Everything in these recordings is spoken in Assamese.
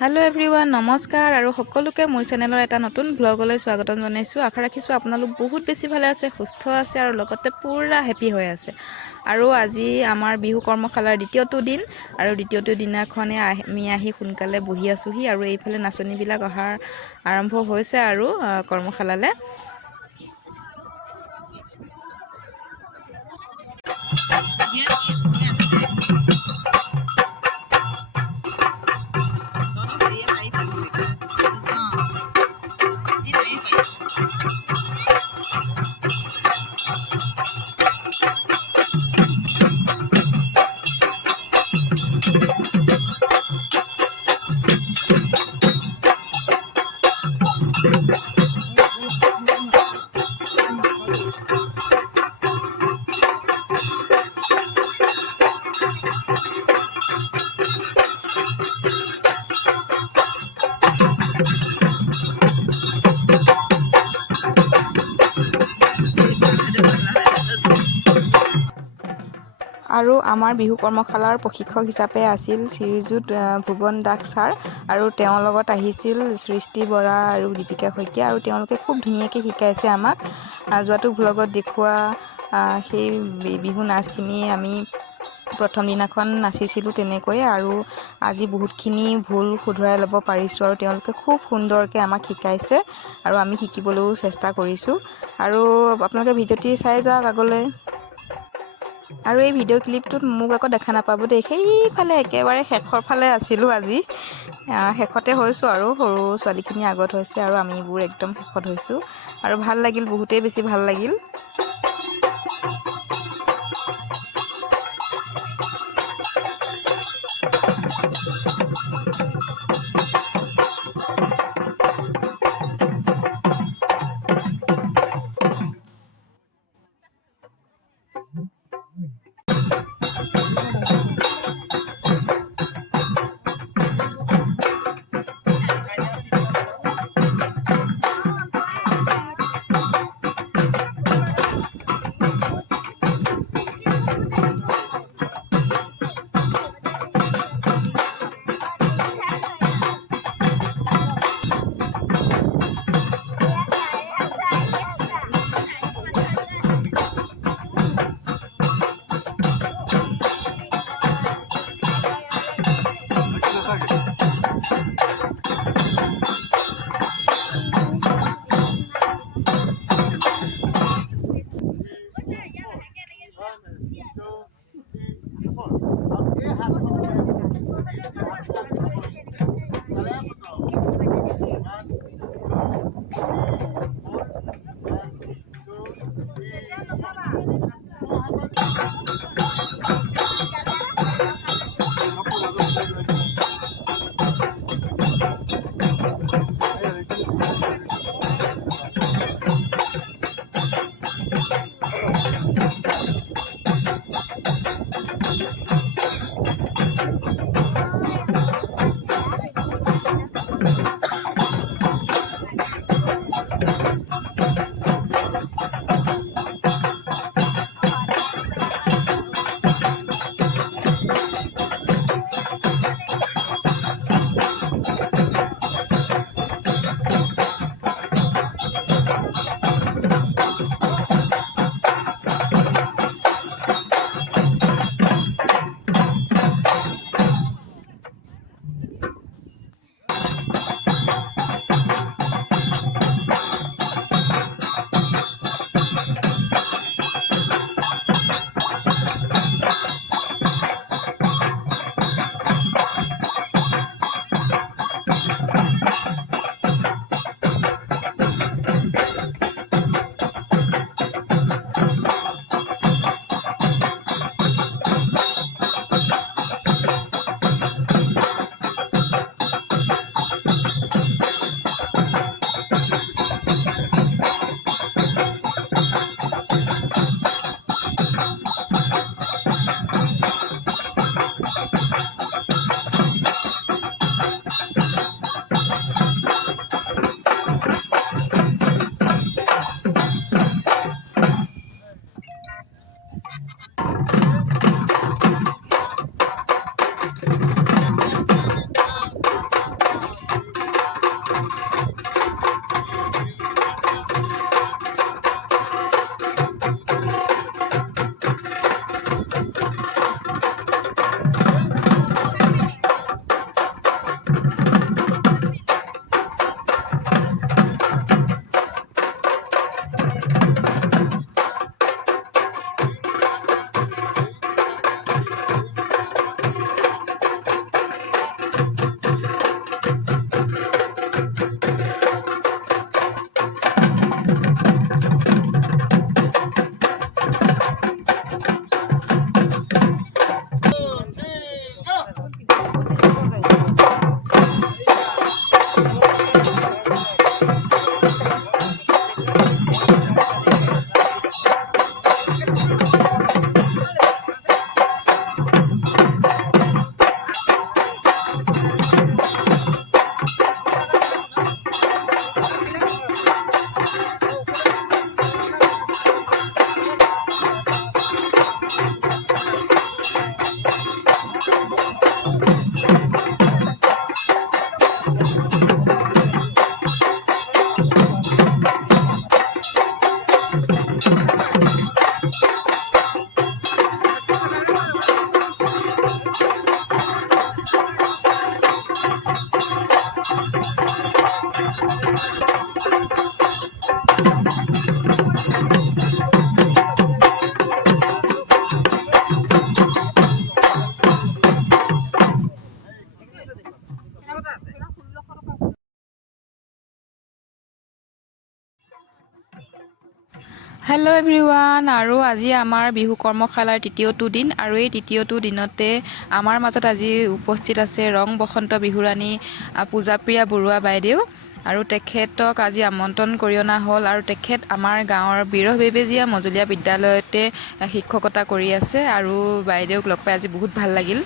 हेलो एवरीवन नमस्कार और सकलोके मोर चेनेलर एटा नतुन ब्लगले स्वागतम जनाइছো। आशा राखिছো आपनालोक बहुत बेছি ভালে আছে, সুস্থ আছে और लगते पूरा हैप्पी হৈ আছে। और আজি आमार बिहु कर्मशालार द्वितीयটো दिन और द्वितीयটো दिनाखने आमी आহি সোনকালে বহি আছোহি और এইফালে নাচনীবিলাক অহাৰ আৰম্ভ হৈছে আৰু কৰ্মশালালে। আৰু আমাৰ বিহু কৰ্মশালাৰ প্ৰশিক্ষক হিচাপে আছিল শ্ৰীযুত ভুৱন দাস ছাৰ আৰু তেওঁৰ লগত আহিছিল সৃষ্টি বৰা আৰু দীপিকা শইকীয়া আৰু তেওঁলোকে খুব ধুনীয়াকৈ শিকাইছে আমাক। যোৱাটো ভ্লগত দেখুৱা সেই বিহু নাচখিনি আমি প্ৰথম দিনাখন নাচিছিলোঁ তেনেকৈ আৰু আজি বহুতখিনি ভুল শুধৰাই ল'ব পাৰিছোঁ আৰু তেওঁলোকে খুব সুন্দৰকৈ আমাক শিকাইছে আৰু আমি শিকিবলৈও চেষ্টা কৰিছোঁ। আৰু আপোনালোকে ভিডিঅ'টি চাই যাওক আগলৈ। আৰু এই ভিডিঅ' ক্লিপটোত মোক আকৌ দেখা নাপাব দেই, সেইফালে একেবাৰে শেষৰ ফালে আছিলোঁ। আজি শেষতে হৈছোঁ আৰু সৰু ছোৱালীখিনি আগত হৈছে আৰু আমিবোৰ একদম শেষত হৈছোঁ আৰু ভাল লাগিল, বহুতেই বেছি ভাল লাগিল। হেল্ল' এভৰিৱান, আৰু আজি আমাৰ বিহু কৰ্মশালাৰ তৃতীয়টো দিন, আৰু এই তৃতীয়টো দিনতে আমাৰ মাজত আজি উপস্থিত আছে ৰং বসন্ত বিহুৰাণী পূজাপ্ৰিয়া বৰুৱা বাইদেউ। আৰু তেখেতক আজি আমন্ত্ৰণ কৰি অনা হ'ল, আৰু তেখেত আমাৰ গাঁৱৰ বীৰহ বেবেজীয়া মজলীয়া বিদ্যালয়তে শিক্ষকতা কৰি আছে। আৰু বাইদেউক লগ পাই আজি বহুত ভাল লাগিল।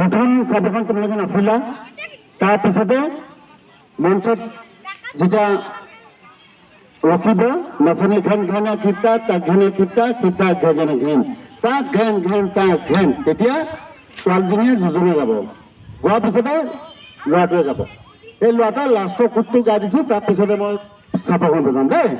প্ৰথম চাবখন তোমালোকে নাচিলা, তাৰপিছতে মঞ্চত যেতিয়া ৰখিব নাচনী ঘেন ঘেনা খিতা তাক ঘেনে খিতা খিতা ঘেনে ঘেন তাক ঘেন ঘেন তাক ঘেন, তেতিয়া ছোৱালীজনীয়ে যোজনে যাব, গোৱাৰ পিছতে ল'ৰাটোৱে যাব। এই ল'ৰাটোৱে লাষ্টৰ সুৰটো গাই দিছোঁ, তাৰপিছতে মই চাবখন বজাম দেই।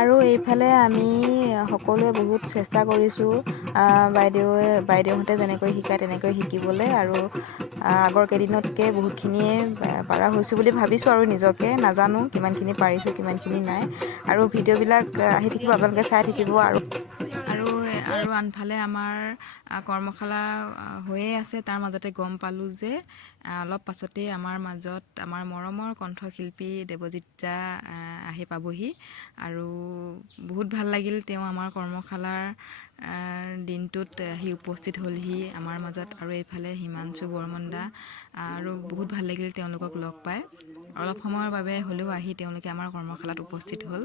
আৰু এইফালে আমি সকলোৱে বহুত চেষ্টা কৰিছোঁ বাইদেউহঁতে যেনেকৈ শিকায় তেনেকৈ শিকিবলৈ, আৰু আগৰ কেইদিনতকৈ বহুতখিনিয়ে পাৰা হৈছোঁ বুলি ভাবিছোঁ, আৰু নিজকে নাজানো কিমানখিনি পাৰিছোঁ কিমানখিনি নাই। আৰু ভিডিঅ'বিলাক আহি থাকিব, আপোনালোকে চাই থাকিব। আৰু আনফালে আমাৰ কৰ্মশালা হৈয়ে আছে, তাৰ মাজতে গম পালোঁ যে অলপ পাছতেই আমাৰ মাজত আমাৰ মৰমৰ কণ্ঠশিল্পী দেৱজিত জা আহি পাবহি। আৰু বহুত ভাল লাগিল, তেওঁ আমাৰ কৰ্মশালাৰ দিনটোত আহি উপস্থিত হ'লহি আমাৰ মাজত। আৰু এইফালে হিমাংশু বৰ্মন দা, আৰু বহুত ভাল লাগিল তেওঁলোকক লগ পাই। অলপ সময়ৰ বাবে হ'লেও আহি তেওঁলোকে আমাৰ কৰ্মশালাত উপস্থিত হ'ল।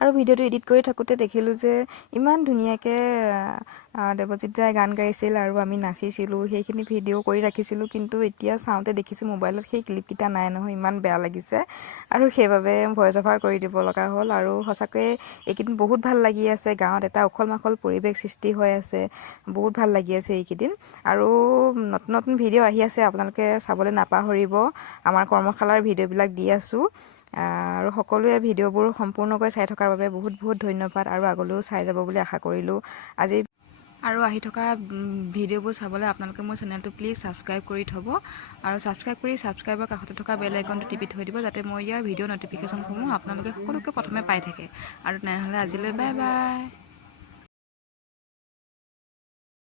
আৰু ভিডিঅ'টো এডিট কৰি থাকোঁতে দেখিলোঁ যে ইমান ধুনীয়াকৈ দেৱজিত দাই গান গাইছিল আৰু আমি নাচিছিলোঁ, সেইখিনি ভিডিঅ' কৰি ৰাখিছিলোঁ। কিন্তু এতিয়া চাওঁতে দেখিছোঁ মোবাইলত সেই ক্লিপকেইটা নাই নহয়, ইমান বেয়া লাগিছে, আৰু সেইবাবে ভইচ অভাৰ কৰি দিব লগা হ'ল। আৰু সঁচাকৈয়ে এইকেইদিন বহুত ভাল লাগি আছে, গাঁৱত এটা উখল মাখল পৰিৱেশ সৃষ্টি হৈ আছে, বহুত ভাল লাগি আছে এইকেইদিন। আৰু নতুন নতুন ভিডিঅ' আহি আছে, আপোনালোকে চাবলৈ নাপাহৰিব। আমাৰ কৰ্মশালাৰ ভিডিঅ'বিলাক দি আছোঁ, আৰু সকলোৱে ভিডিঅ'বোৰ সম্পূৰ্ণকৈ চাই থকাৰ বাবে বহুত বহুত ধন্যবাদ, আৰু আগলৈও চাই যাব বুলি আশা কৰিলোঁ। আজি আৰু আহি থকা ভিডিঅ'বোৰ চাবলৈ আপোনালোকে মোৰ চেনেলটো প্লিজ ছাবস্ক্ৰাইব কৰি থ'ব, আৰু ছাবস্ক্ৰাইবৰ কাষতে থকা বেল আইকনটো টিপি থৈ দিব, যাতে মই ইয়াৰ ভিডিঅ' ন'টিফিকেশ্যনসমূহ আপোনালোকে সকলোকে প্ৰথমে পাই থাকে। আৰু তেনেহ'লে আজিলৈ বাই বাই।